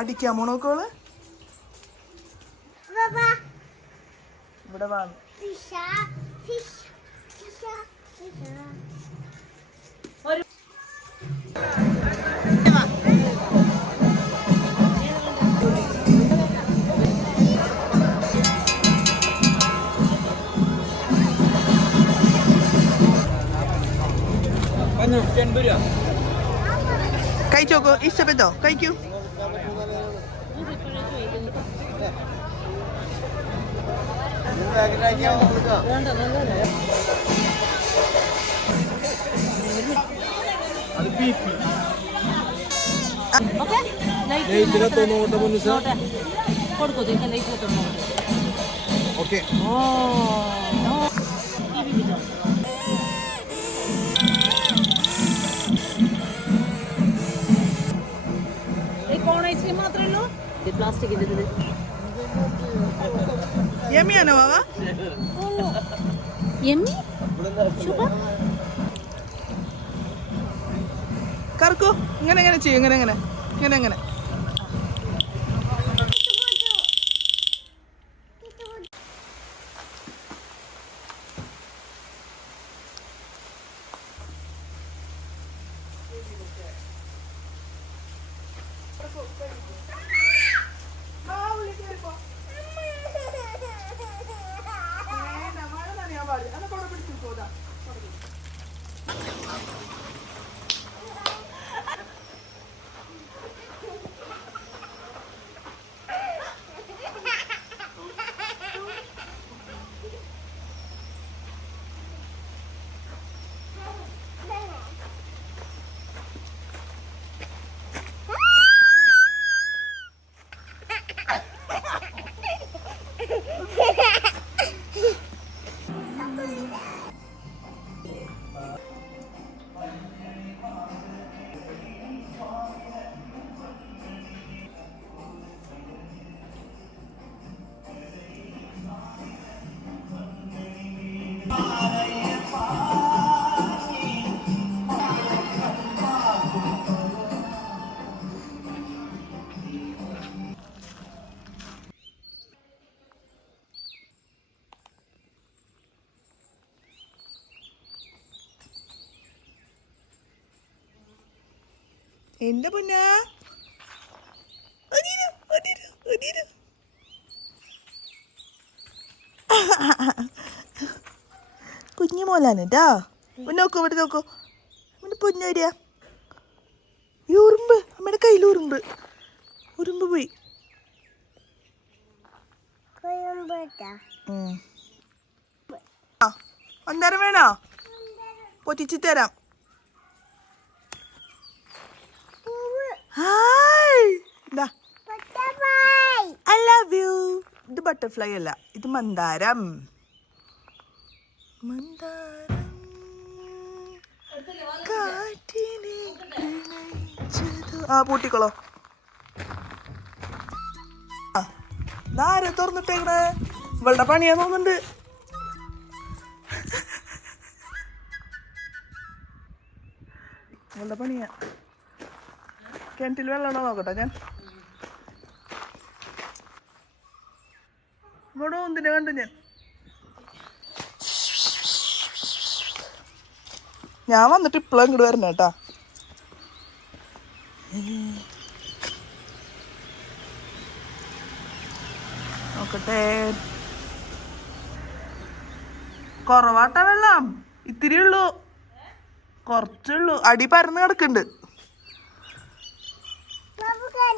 അടിക്കാമോ നോക്കോള് ഇവിടെ വാ കഴിച്ചോക്കോ ഇഷ്ടപ്പെട്ടോ കഴിക്കൂ ഓക്കെ യമ്മിയാണോ വാവ യമ്മി സൂപ്പർ കറക്കൂ ഇങ്ങനെ എങ്ങനെ ചെയ്യും ഇങ്ങനെ എങ്ങനെ ഇങ്ങനെ എങ്ങനെ എന്റെ പൊന്നാ കുഞ്ഞു മോലാണ് കേട്ടോ നോക്കൂ ഇവിടെ നോക്കൂ നമ്മുടെ പൊന്നു വരിക ഈ ഉറുമ്പ് അമ്മയുടെ കയ്യിൽ ഉറുമ്പ് പോയി അന്നേരം വേണോ പൊട്ടിച്ചു തരാം I love you. ഇത് ബട്ടർഫ്ലൈ അല്ല ഇത് മന്ദാരം പൂട്ടിക്കോളോ ആരെ തുറന്നിട്ടേക്കണേ ഇവളുടെ പണിയാ തോന്നുന്നുണ്ട് ഇവളുടെ പണിയാ കിണറ്റിൽ വെള്ളമാണോ നോക്കട്ടെ ഞാൻ ഇവിടെ ഒന്നിനെ കണ്ടു ഞാൻ ഞാൻ വന്നിട്ട് ഇപ്പോഴും ഇങ്ങോട്ട് വരണം കേട്ടാ. നോക്കട്ടെ, കുറവാട്ട വെള്ളം, ഇത്തിരി ഉള്ളൂ, കുറച്ചുള്ളൂ. അടി പരന്ന് കിടക്കുന്നുണ്ട്,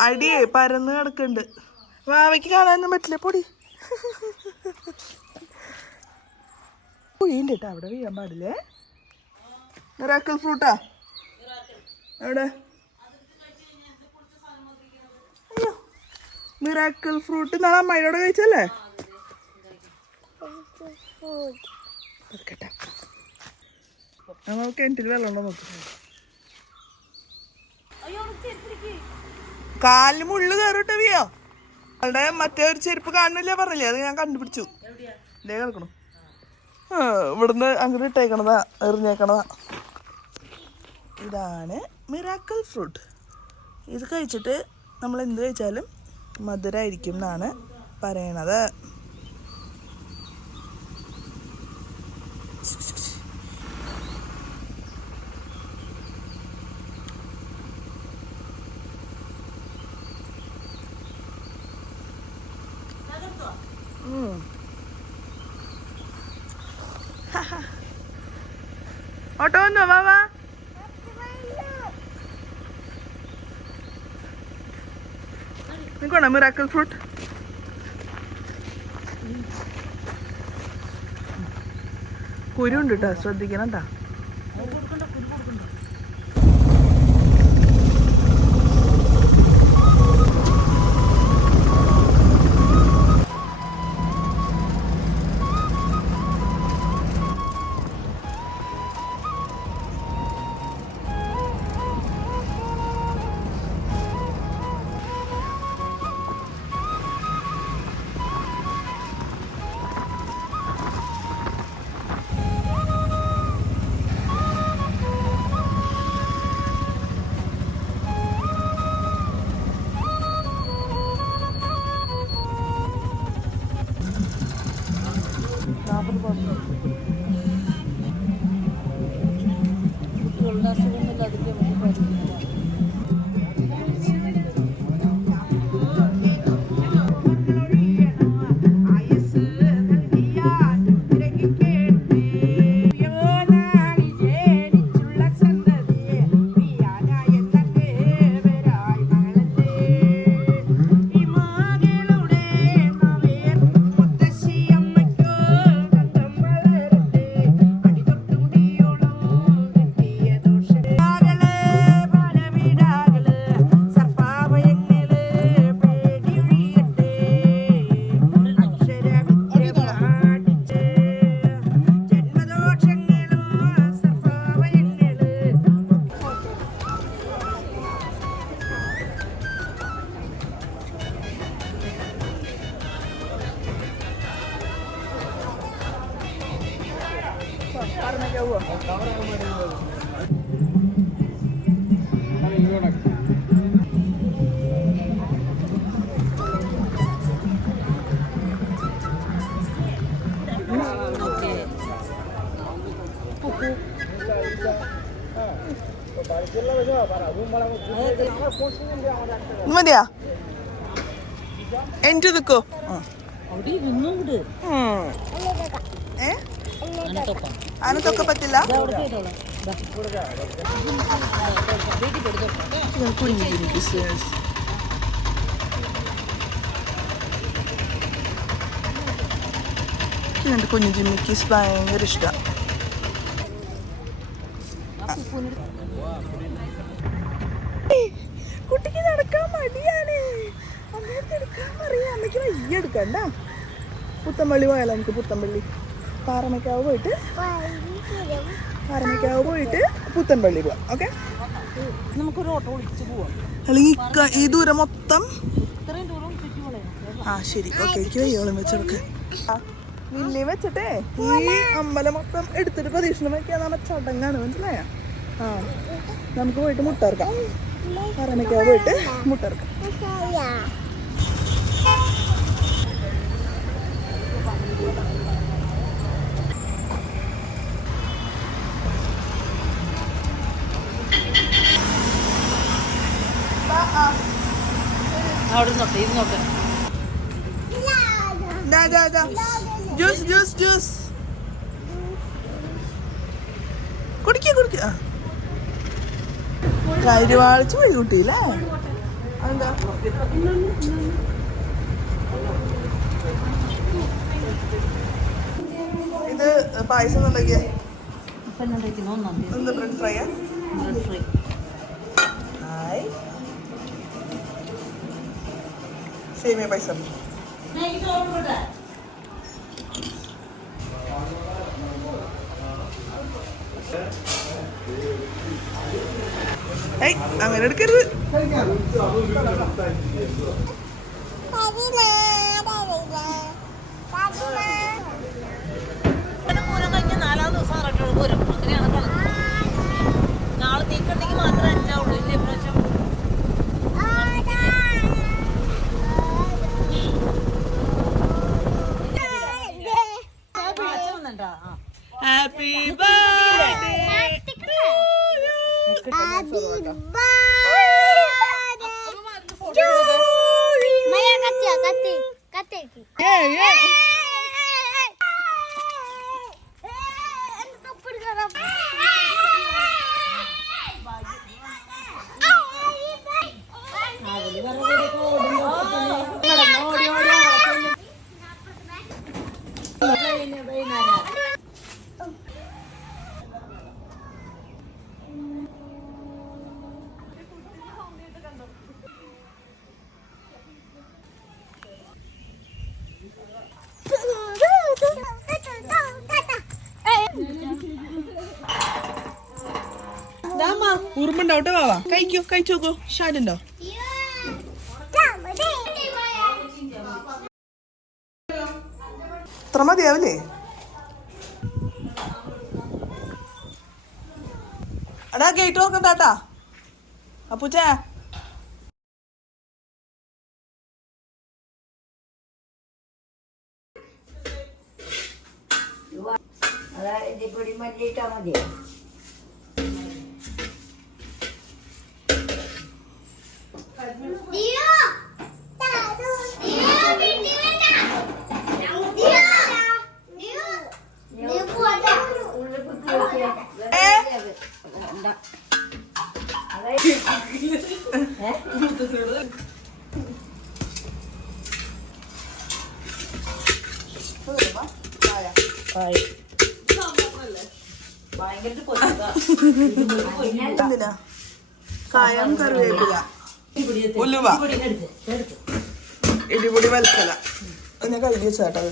അടിയേ പരന്ന് കിടക്കുന്നുണ്ട്. വാവയ്ക്ക് കാണാനൊന്നും പറ്റില്ല. പൊടി കുഴിയുണ്ട് കേട്ടോ, അവിടെ വീഴാൻ പാടില്ലേ. മിറാക്കിൾ ഫ്രൂട്ടാ എവിടെ? അയ്യോ, മിറാക്കിൾ ഫ്രൂട്ട് നാളെ അമ്മയോടെ കഴിച്ചല്ലേ. നമുക്ക് കിണറ്റിൽ വെള്ളം ഉണ്ടോ നോക്കി. കാലിന് മുള്ളു കയറിട്ട് വീയോ. അവിടെ മറ്റേ ഒരു ചെരുപ്പ് കാണുന്നില്ല പറഞ്ഞില്ലേ, അത് ഞാൻ കണ്ടുപിടിച്ചു. ഇതേ കിടക്കണം. ഇവിടുന്ന് അങ്ങോട്ട് ഇട്ടേക്കണതാ, എറിഞ്ഞേക്കണതാ. ഇതാണ് മിറാക്കിൾ ഫ്രൂട്ട്. ഇത് കഴിച്ചിട്ട് നമ്മൾ എന്ത് കഴിച്ചാലും മധുരമായിരിക്കും എന്നാണ് പറയണത്. ഓട്ടോ വന്നോ വാവാ? നിൽക്കണോ മിറാക്കിൾ ഫ്രൂട്ട്? കുരുണ്ട് കേട്ടോ, ശ്രദ്ധിക്കണം കേട്ടോ. മതിയാ എന്റെ നിക്കോ. അനത്തൊക്കെ പറ്റില്ല. എന്റെ കുഞ്ഞു ജിമ്മിക്ക് ഭയങ്കര ഇഷ്ടം. കുട്ടിക്ക് നടക്കാൻ മടിയാണ്. അമ്മയ്ക്ക് എടുക്കാൻ പറയാം. അമ്മയ്ക്ക് വയ്യ എടുക്കണ്ട. പുത്തമ്പള്ളി പോയാലോ നമുക്ക്? പുത്തമ്പള്ളി പാറമേക്കാവ് പോയിട്ട് പുത്തൻപള്ളി പോവാം. ഓക്കെ, നമുക്കൊരു ഓട്ടോ വിളിച്ച് പോവാം. അല്ലെങ്കിൽ ഈ ദൂരം മൊത്തം. ആ ശരി, ഓക്കെ. എനിക്ക് വയ്യോളം വെച്ചെടുക്ക്. നിന്നെ വെച്ചിട്ടേ ഈ അമ്പലം മൊത്തം എടുത്തിട്ട് പ്രദക്ഷിണം വയ്ക്കാൻ നമ്മ ചടങ്ങാണ്, മനസ്സിലായ? ആ, നമുക്ക് പോയിട്ട് മുട്ടർക്കാം. പാറമേക്കാവ് പോയിട്ട് മുട്ടർക്കാം. അവിടെ നോട്ടെ ഇത് നോട്ടെ. ജ്യൂസ് ജ്യൂസ് ജ്യൂസ് കുടിക്ക കരുവാളിച്ച് പോയി കുട്ടിയില്ലേ? എന്താ ഇത് പായസം ഉണ്ടാക്കിയ എന്താ ബ്രെഡ് ഫ്രൈയാ? ഹായ് സേമിയ പായസം. ഏയ് അങ്ങനെ എടുക്കരുത്. പൂരം കഴിഞ്ഞ് 4-ാം ദിവസം ഇറക്കുള്ളൂ പൂരം. അങ്ങനെയാണ് കണക്ക്. നാളെ തീക്കണ്ടെങ്കിൽ മാത്രമേ 5 ഇല്ലേ പ്രാവശ്യം. Happy birthday ഉറുമ്പുണ്ടാവട്ടെ. വാവാ കഴിക്കോ, കഴിച്ചു നോക്കോ. ഷാഡുണ്ടോ? ഇത്ര മതിയാവില്ലേ? എടാ ഗേറ്റ് നോക്കണ്ടാട്ടാ അപ്പൂച്ചാ. പൊടി മല്ലിട്ടാ മതി. എന്തിനാ കായം കറിവേപ്പില ഉലുവ ഇടിപൊടി വൽക്കല ഞാൻ കഴുകി വെച്ചാട്ടത്.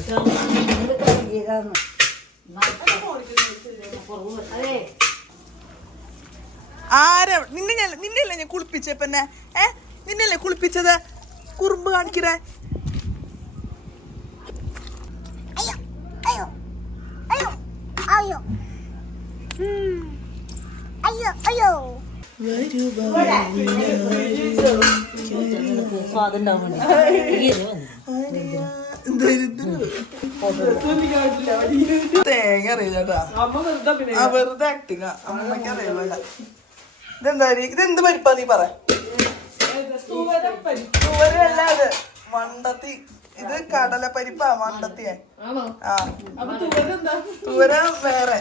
ആരാ നിന്നെയല്ലേ ഞാൻ കുളിപ്പിച്ചപ്പന്നെ? നിന്നല്ലേ കുളിപ്പിച്ചത്? കുറുമ്പ് കാണിക്കേ. തേങ്ങ അറിയില്ലാട്ടാ. വെറുതെ ആക്ടിങ്. അമ്മയ്ക്ക് അറിയില്ല. ഇതെന്ത് പരിപ്പാ നീ പറ? തൂവരല്ല അത്, മണ്ടത്തി. ഇത് കടലപ്പരിപ്പാ, മണ്ടത്തിയെ. ആ തൂവര വേറെ.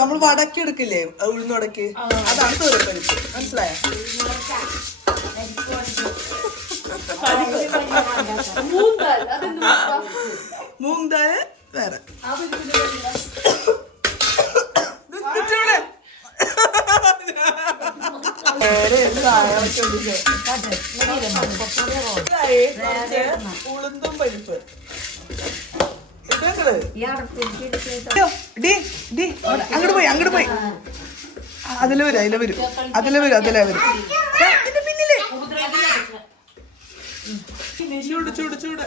നമ്മൾ വടക്കി എടുക്കില്ലേ, ഉഴുന്നുവടക്ക്, അതാണ് തൂവരപ്പരിപ്പ്. മനസ്സിലായോ? മൂങ്കാല് വേറെ. ഉളുന്തും പരിപ്പ് അങ്ങോട്ട് പോയി അതിലെ വരും. പിന്നില് ചൂട് ചൂട് ചൂട്.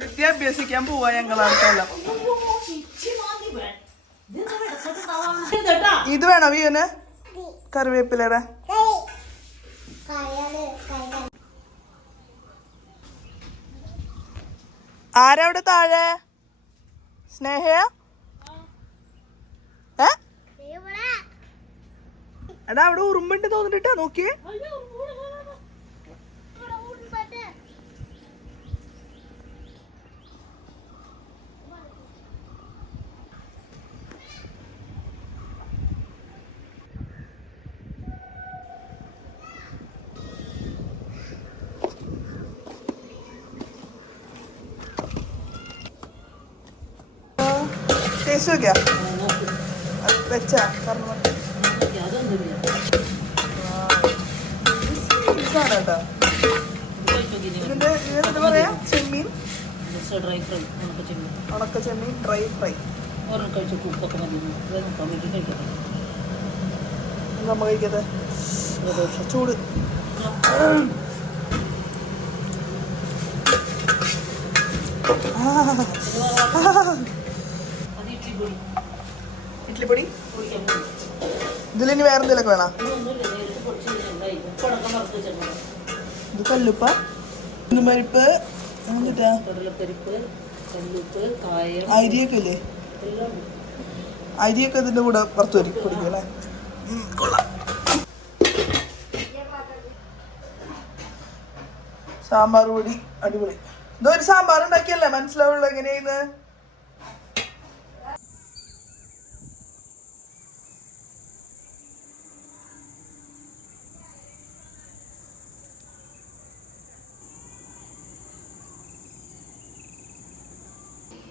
വിദ്യാഭ്യാസിക്കാൻ പോവാ ഞങ്ങളടുത്തെല്ലാം. ഇത് വേണോ വീന്? കറിവേപ്പിലയുടെ ആരാ അവിടെ താഴെ? സ്നേഹയാ? എടാ അവിടെ ഉറുമ്പുണ്ട് തോന്നിട്ടാ, നോക്കിയേ. ടേസ്റ്റ് നോക്കിയാ വെച്ചാ പറഞ്ഞു കേട്ടോ. ഇതിന്റെ എന്താ പറയാ, ചെമ്മീൻ, ഡ്രൈ ഫ്രൈ, ഉണക്ക ചെമ്മീൻ ഡ്രൈ ഫ്രൈ. ഒരെണ്ണം കഴിച്ചു ഉപ്പൊക്കെ മതി, കഴിക്കാം. നമ്മ കഴിക്കട്ടെ, ചൂട്. ഇഡ്ലിപ്പൊടി ഇതിലിനി വേറെ എന്തെങ്കിലുമൊക്കെ വേണം? ഇത് കല്ലുപ്പ, പരിപ്പ്, എന്നിട്ടാ അരിയൊക്കെ ഇല്ലേ? അരിയൊക്കെ ഇതിന്റെ കൂടെ വറുത്ത് വരും പൊടിക്കും അല്ലേ? കൊള്ളാം. സാമ്പാർ പൊടി അടിപൊളി. ഇതൊരു സാമ്പാർ ഉണ്ടാക്കിയല്ലേ മനസ്സിലാവുള്ളൂ എങ്ങനെയാന്ന്.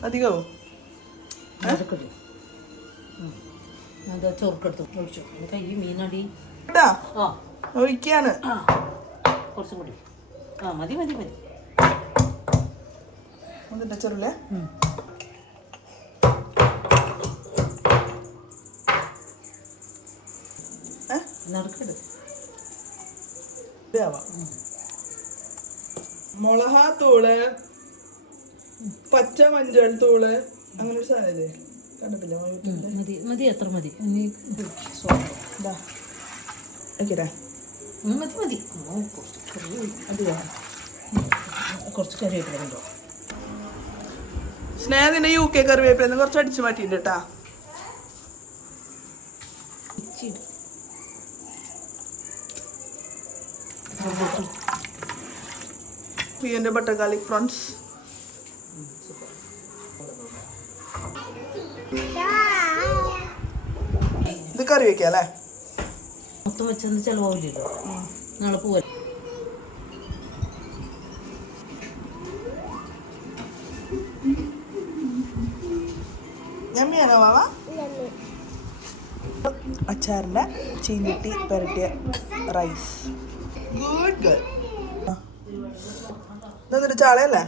അധികമോ? ചോർക്കെടുത്തു ഒഴിച്ചു. കൈ മീനടി ഒഴിക്കാണ്. കുറച്ചും കൂടി. ആ മതി മതി മതി. അതിന്റെ ചെറുല്ലേ നടക്കട്. മുളകാത്തൂള്, പച്ച മഞ്ചൾ തൂള്, അങ്ങനെ ഒരു സാധനല്ലേ കണ്ടിട്ടില്ല? മതി മതി, എത്ര മതി? മതി മതി. കുറച്ച് കറിവേപ്പില കണ്ടോ? സ്നേഹത്തിന്റെ UK കറിവേപ്പില കുറച്ച് അടിച്ചു മാറ്റിണ്ട് കേട്ടാ. പിയന്റെ ബട്ടർ ഗാർലിക് പ്രോൺസ്. ഇത് കറി വെക്കാം അല്ലേ? മൊത്തം വെച്ചെന്ന് ചിലവാവില്ലല്ലോ, നാളെ പോവാ. ഞമ്മിയാണോ വാവ? അച്ചാറിന്റെ ചീനിട്ടി പെരട്ടിയ റൈസ്. Good good. ഇതൊന്നൊരു ചാളയല്ലേ?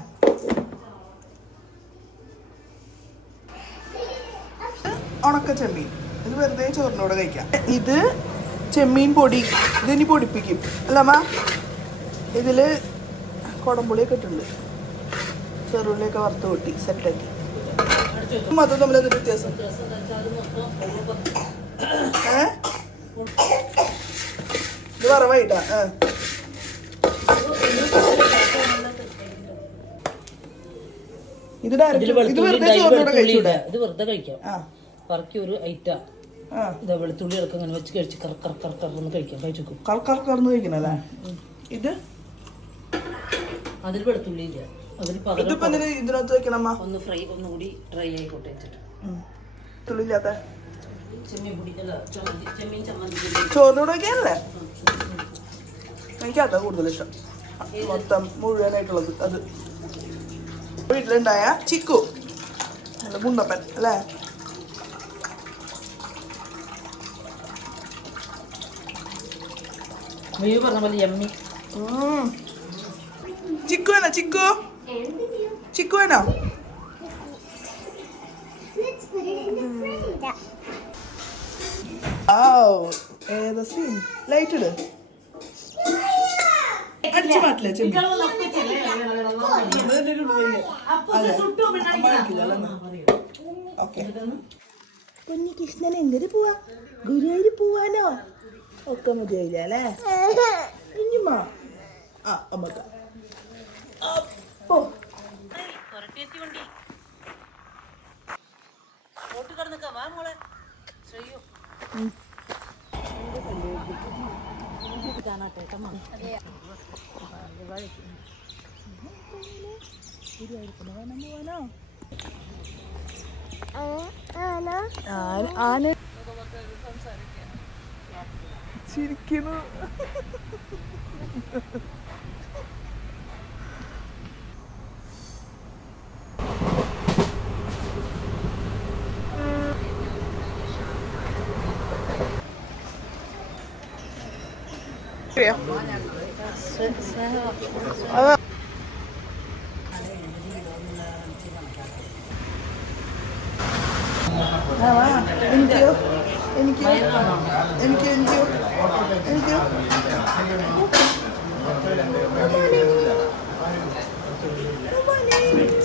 ഉണക്ക ചെമ്മീൻ. ഇത് വെറുതെ ചോറിനോട് കഴിക്കാം. ഇത് ചെമ്മീൻ പൊടി, ഇതിനി പൊടിപ്പിക്കും അല്ലമ്മ. ഇതില് കുടംപുളിയൊക്കെ ഇട്ടുണ്ട്, ചെറുള്ളിയൊക്കെ വറുത്ത് കൂട്ടി സെറ്റാക്കി. അതും തമ്മിലൊരു വ്യത്യാസം. ഇത് വറവായിട്ടാ. ഇത് വെറുതെ ചോറിനോട് കഴിച്ചൂടെ? ഇത് വെറുതെ കഴിക്കാം. പറക്കി ഒരു ഐറ്റ ഇതാ വെളുത്തുള്ളി ഇറക്കം അങ്ങനെ വെച്ച് കഴിച്ച് കറന്ന് കഴിക്കാം. കഴിച്ചു കറന്ന് കഴിക്കണല്ലേ? ഇത് അതിൽ വെളുത്തുള്ളി ഇല്ല. ഇതിനകത്ത് വെക്കണമ്മ. ഒന്ന് ഫ്രൈ ഒന്നുകൂടി ഡ്രൈ ആയിക്കോട്ടെ വെച്ചിട്ട്. തുള്ളില്ലാത്ത ചെമ്മീൻ പൊടി അല്ല, ചെമ്മീൻ ചമ്മന്തി ചോറിനോട് വയ്ക്കാനല്ലേ? എനിക്കതാ കൂടുതൽ ഇഷ്ടം, മൊത്തം മുഴുവനായിട്ടുള്ളത്. അത് വീട്ടിലുണ്ടായ ചിക്കു അല്ല ഗുണ്ടപ്പൻ അല്ലേ? പറഞ്ഞ പോലെ യമ്മി. ചിക്കു വേണോ? ചിക്കു വേണോ? ഏതാ സീൻ? ലൈറ്റ് ഇട്. അടിച്ചു മാറ്റില്ലേ ചെമ്മീൻ? കുഞ്ഞി കൃഷ്ണൻ എങ്ങനെ പോവാ? ഗുരുവായൂർ പോവാനോ? ഒക്കെ മതിയായില്ല അല്ലേ? ഇനിമാ അമ്മക്ക അപ്പോ റോട്ടിൽ കിടന്നിക്കാം വാ മോളെ ചെയ്യൂ ആന ചിരിക്കുന്നു. എനിക്കോ എനിക്കോ എനിക്ക് എനിക്കോ എനിക്കോ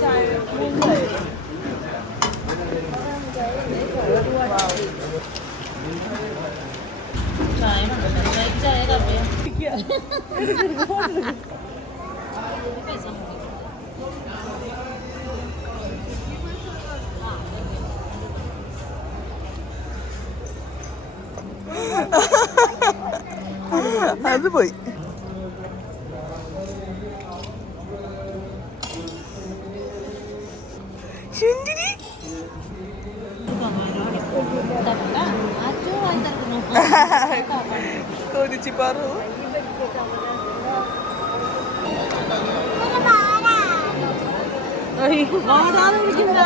ചായ ചായ കറിയാ പൈസ അത് പോയി. കൊതിച്ചിപ്പാറു വാടാതെ വിളിക്കുന്ന